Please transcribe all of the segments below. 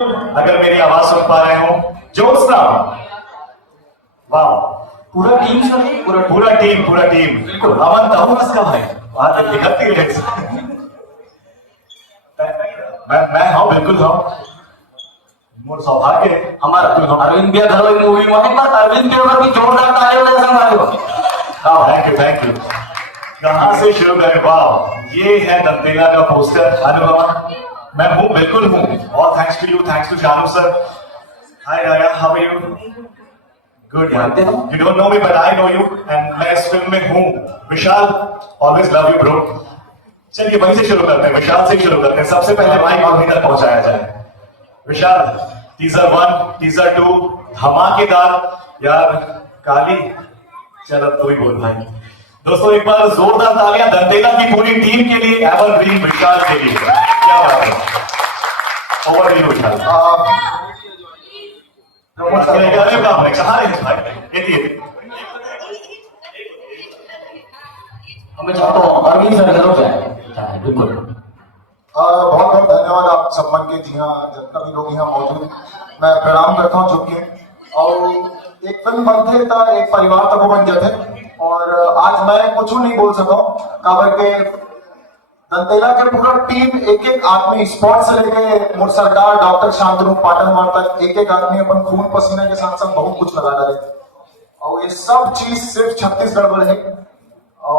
अगर मेरी आवाज सुन पा रहे हो जोत्सना, वाह, पूरा टीम सर, पूरा टीम बिल्कुल। अमन तहुमस का भाई बात है, 31 रेट्स। मैं हाँ बिल्कुल हाँ, मोर सौभाग्य हमारा अरविंद भैया धरोई मूवी में पर अरविंद के ऊपर भी जोरदार तालियों से संभालो। Thank you. कहां से शुरू करें? वाह, ये है दंतेला का पोस्टर। अनुपमा, मैं हूं, बिल्कुल हूं। और thanks to you, thanks to Shanu sir. Hi Raya, how are you? Good यार, you don't know me but I know you, and मैं इस फिल्म में हूं। Vishal, always love you bro. चलिए वहीं से शुरू करते हैं, विशाल से शुरू करते हैं। सबसे पहले माइक वहीं तक पहुंचाया जाए। विशाल, टीजर 1, टीजर 2 धमाकेदार यार। काली, चल अब तू ही बोल भाई। दोस्तों एक बार जोरदार तालियां दंतेला की पूरी टीम के लिए, एवरग्रीन विशाल के लिए। क्या बात है, ओवर टू यू विशाल। कहाँ रहे भाई? हमें चाहता हूँ अरविंद सर जरूर जाए, बिल्कुल। बहुत बहुत धन्यवाद आप सम्मान के। जी हाँ, जितना भी लोग यहाँ मौजूद, मैं प्रणाम करता हूँ चुके। और एक फिल्म बनते था, एक परिवार तक वो बन जाते। और आज मैं कुछ नहीं बोल सका काबर के दंतेला के पूरा टीम, एक एक आदमी, स्पॉट से लेके मोर सरकार, डॉक्टर शांतनु पाटन मार तक, एक एक आदमी अपन खून पसीने के साथ साथ बहुत कुछ लगा डाले। और ये सब चीज सिर्फ छत्तीसगढ़ में है। और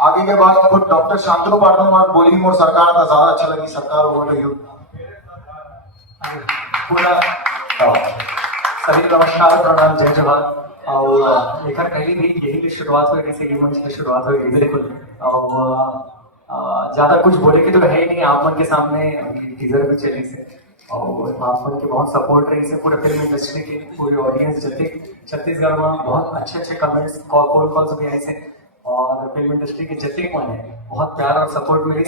आगे के बाद खुद डॉक्टर शांतनु पाटन मार बोली मोर सरकार का ज्यादा अच्छा लगी। सरकार बोल रही हो पूरा सभी नमस्कार, प्रणाम, जय जवान। और लेकर पहली भी यही की शुरुआत हुई, जैसे कि मंच की शुरुआत हुई बिल्कुल। और ज्यादा कुछ बोले के तो है ही नहीं, आप मन के सामने टीजर भी चली से और आप मन के बहुत सपोर्ट रही से पूरे फिल्म इंडस्ट्री के, पूरी ऑडियंस जते छत्तीसगढ़ में बहुत अच्छे कमेंट्स, कॉल्स भी आए से। और फिल्म इंडस्ट्री के जते कौन है बहुत प्यार और सपोर्ट मिली।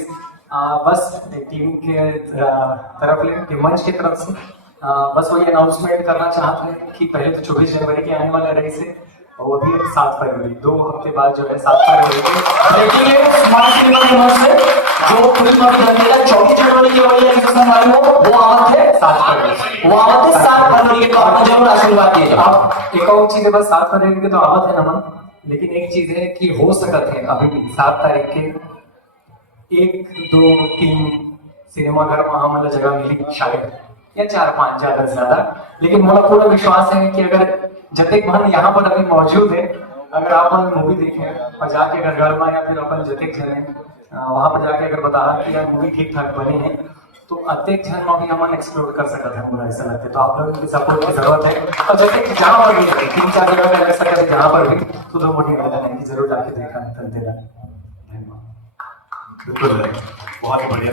बस टीम के तरफ ले, मंच की तरफ से बस वही अनाउंसमेंट करना चाहते हैं कि पहले तो 24 जनवरी के आने वाला रही से, और वो भी 7 फरवरी, 2 हफ्ते बाद जो है 7 फरवरी देखिए स्मार्ट सिनेमा की मदद से जो फिल्म अभी दंतेला 24 जनवरी की वाली एग्जीबिशन वाले हो, वो आवत है 7 फरवरी, वो आवत है 7 फरवरी के। तो आपको जरूर आशीर्वाद दिए। अब एक और चीज है, बस 7 फरवरी के तो आवत है नमन, लेकिन एक चीज है कि हो सकत है अभी भी 7 तारीख के 1, 2, 3 सिनेमाघर वहां मतलब जगह मिली शायद, या 4-5 ज्यादा से ज्यादा। लेकिन मेरा पूरा विश्वास है कि अगर जतिक मन यहाँ पर अभी मौजूद है, अगर आप मूवी देखें और जाके अगर घर में या फिर अपन जतिक जने वहां पर जाके अगर बता कि यार मूवी ठीक ठाक बनी है, तो अत्येक जन में भी हम एक्सप्लोर कर सकते हैं। मुझे ऐसा लगता है, तो आप लोगों की सपोर्ट की जरूरत है। और जतिक जहाँ पर भी 3-4 जगह में ऐसा करते जहाँ पर भी, तो लोग मोटी निवेदन है कि जरूर जाके देखा दंतेला। धन्यवाद। बिल्कुल, बहुत ही बढ़िया।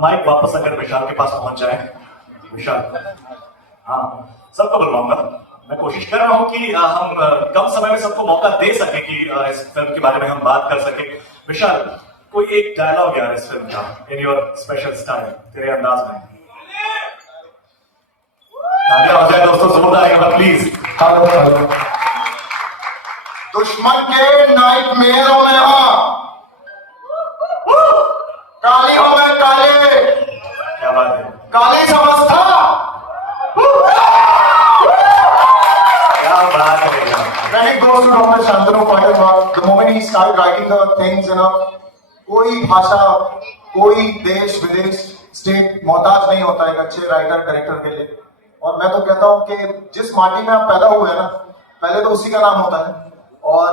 माइक वापस अगर विशाल के पास पहुंच जाए। विशाल, हाँ, सबको बुलवाऊंगा। मैं कोशिश कर रहा हूं कि हम कम समय में सबको मौका दे सके कि इस फिल्म के बारे में हम बात कर सके। विशाल, कोई एक डायलॉग यार इस फिल्म का, इन योर स्पेशल स्टाइल, तेरे अंदाज में। तालियां हो जाए दोस्तों, जोरदार एक बार प्लीज। दुश्मन के नाइट मेयरों में हाँ, काली हो मैं काले, क्या बात है, काली समझता। क्या बात है यार। Credit goes to Dr. Shantanu Patel. The moment he started writing the things, कोई भाषा, कोई देश विदेश, स्टेट मोहताज नहीं होता एक अच्छे राइटर डायरेक्टर के लिए। और मैं तो कहता हूँ कि जिस माटी में आप पैदा हुए ना, पहले तो उसी का नाम होता है। और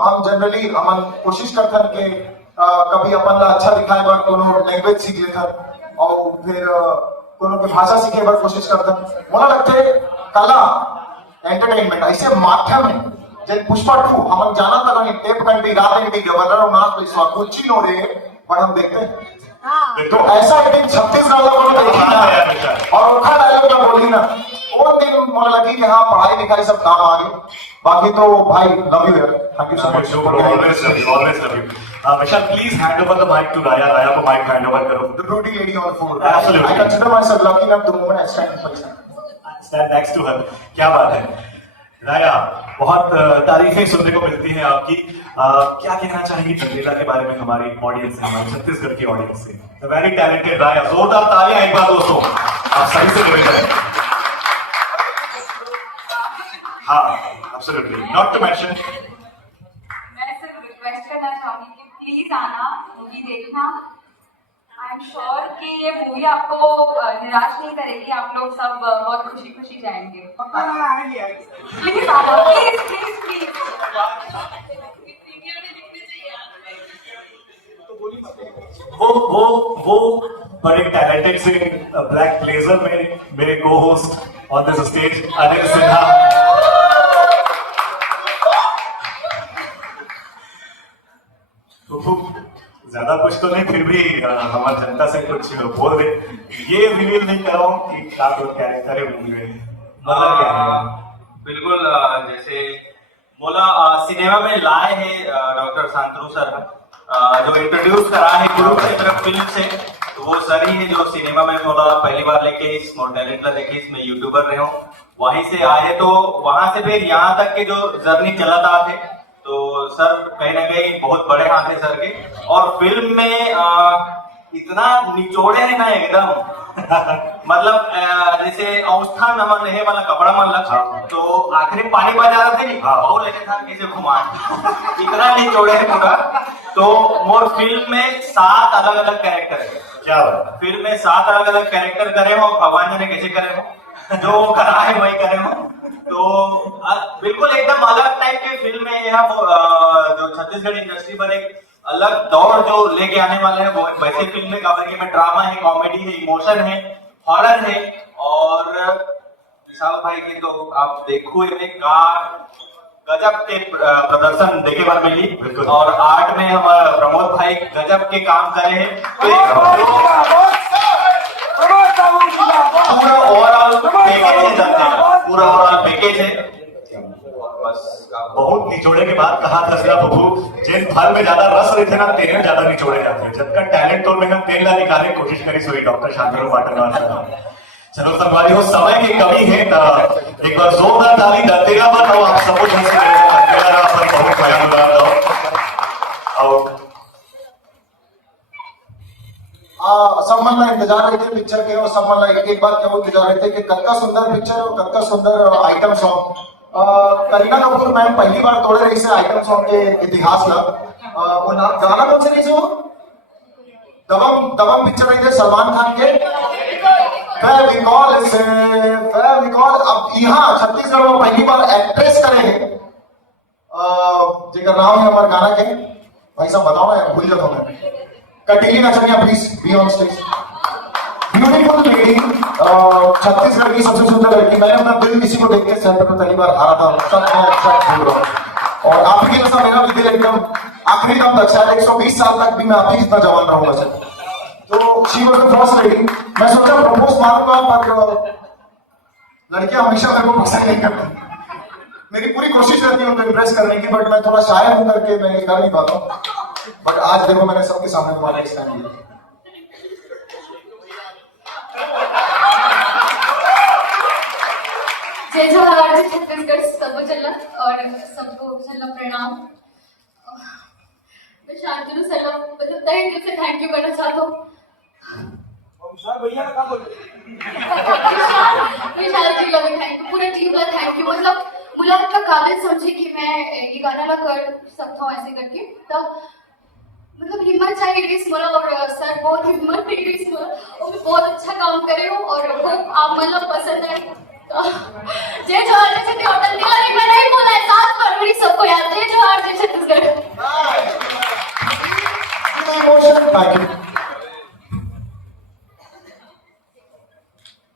हम जनरली हम कोशिश करते हैं कि कभी अपन ला अच्छा दिखाए बार कोनो लैंग्वेज सीख लेता और फिर कोनो की भाषा सीखे बार कोशिश करता। मुझे लगता है कला एंटरटेनमेंट ऐसे माध्यम है जैसे पुष्पा 2 हम जाना था नहीं टेप कंटी रात में भी गवर्नर और नाच पैसा कुछ हो रहे पर हम देखते हैं। तो ऐसा एक 36 गाला बोल देखी ना और उठा डायलॉग जो बोली ना, वो दिन मुझे लगी कि हाँ पढ़ाई लिखाई सब काम आ गई। बाकी तो भाई लव यू यार, thank you so much. Always love you, always love you. Vishal, please hand over the mic to Raya. Raya को माइक हैंड ओवर करो। The beauty lady on the floor. Absolutely. I consider myself lucky enough the moment I stand in person. Stand next to her. क्या बात है। राया, बहुत तारीफें सुनने को मिलती हैं आपकी। क्या कहना चाहेंगी चंदेला के बारे में हमारी ऑडियंस से, हमारी छत्तीसगढ़ की ऑडियंस से? वेरी टैलेंटेड राया, जोरदार तालियां एक बार दोस्तों, आप सही से निवेदन। हाँ, एब्सोल्युटली, नॉट टू मेंशन। मैं सिर्फ रिक्वेस्ट करना चाहूंगी कि प्लीज आना, मूवी देखना। आई एम श्योर कि ये मूवी आपको निराश नहीं करेगी, आप लोग सब बहुत खुशी खुशी जाएंगे। प्लीज आना, प्लीज प्लीज प्लीज। वो बड़े टैलेंटेड से ब्लैक ब्लेजर में मेरे को host on this stage Anil Sinha. ज्यादा कुछ तो नहीं, फिर भी हमारी जनता से कुछ बोल दे। ये रिवील नहीं कर रहा हूँ कि क्या तो कैरेक्टर है मूवी में, मतलब क्या है। बिल्कुल, जैसे बोला सिनेमा में लाए हैं डॉक्टर शांतनु सर, जो इंट्रोड्यूस करा है कुरुक्षेत्र फिल्म से, तो वो सर ही है जो सिनेमा में बोला पहली बार लेके इस टैलेंट लेके इसमें यूट्यूबर रहे हो, वहीं से आए। तो वहां से फिर यहाँ तक के जो जर्नी चला था थे, तो सर कहीं ना कहीं बहुत बड़े हाथ है सर के। और फिल्म में इतना निचोड़े है ना एकदम मतलब जैसे अवस्था नमन रहे वाला कपड़ा मन लगा, तो आखिरी पानी बजा रहे थे नहीं, बहुत लेके था कैसे घुमा इतना निचोड़े है पूरा। तो मोर फिल्म में 7 अलग अलग कैरेक्टर है। क्या बात? फिल्म में 7 अलग अलग कैरेक्टर करे हो, भगवान जाने कैसे करे हो, जो करा है वही करे हो। तो बिल्कुल एकदम अलग टाइप के फिल्म है यह, जो छत्तीसगढ़ इंडस्ट्री पर एक अलग दौर जो लेके आने वाले हैं, वो वैसे फिल्म में काफी में ड्रामा है, कॉमेडी है, इमोशन है, हॉरर है। और विशाल भाई के तो आप देखो इतने का गजब के प्रदर्शन देखे बार मिली, और आर्ट में हमारा प्रमोद भाई गजब के काम करे हैं। पूरा ओवरऑल पैकेज है, पूरा ओवरऑल पैकेज है। बस बहुत निचोड़े के बाद कहा था जरा बबू, जिन फल में ज्यादा रस रहते ना तेल ज्यादा निचोड़े जाते हैं। जब का टैलेंट तो मैंने तेल ला निकालने की कोशिश करी सोई डॉक्टर शांतनु पाटन। चलो संगवारी हो, समय की कमी है, तो एक बार जोरदार ताली दंतेला पर हो आप सब कुछ बहुत मजा सब मन ला इंतजार रहे थे पिक्चर के, और सब मन ला एक बार क्या इंतजार रहे थे कि कत्का सुंदर पिक्चर और कत्का सुंदर item song. Kareena Kapoor ma'am पहली बार तोड़े रही से आइटम सॉन्ग के इतिहास ला। वो गाना कौन से रही से वो दबंग दबंग पिक्चर रही थे सलमान खान के फेविकॉल से फेविकॉल। अब यहाँ छत्तीसगढ़ में पहली बार एक्ट्रेस करे है जिनका नाम है हमारे गाना के भाई साहब, बताओ ना भूल जाता हूँ मैं। कटीली नचनिया please be on stage. Beautiful lady, Chhattisgarh की सबसे सुंदर लड़की। मैंने अपना दिल किसी को देख के सेंटर पर पहली बार हारा था, सब बोल रहा हूँ। और आप ही जैसा मेरा भी दिल एकदम आखिरी दम तक, शायद 120 साल तक भी मैं आप ही जितना जवान रहूंगा सर। तो she was the first lady. मैं सोचा प्रपोज मारूंगा, पर लड़कियां हमेशा मेरे को पसंद नहीं करती। मेरी पूरी कोशिश रहती है उनको इम्प्रेस करने की, बट मैं थोड़ा शायर हूं करके मैं कर नहीं पाता हूँ। बट आज देखो मैंने सबके सामने तुम्हारा स्टैंड लिया। जय जवाहर, जय छत्तीसगढ़, सबको चलना और सबको चलना प्रणाम। मैं शांतनु सर को मतलब तहे दिल से थैंक यू करना चाहता हूँ। विशाल जी का भी थैंक यू, पूरे टीम का थैंक यू। मतलब मुझे अपना काबिल समझे कि मैं ये गाना ला कर सकता हूँ ऐसे करके, तब मतलब हिम्मत चाहिए इस मोला, और सर बहुत हिम्मत दे रही इस मोला, और बहुत अच्छा काम करे हो, और होप आप मतलब पसंद है। जय जवाहर जय छत्तीसगढ़। होटल दिला एक बार नहीं बोला है, 7 फरवरी सबको याद। जय जवाहर जय छत्तीसगढ़। इमोशन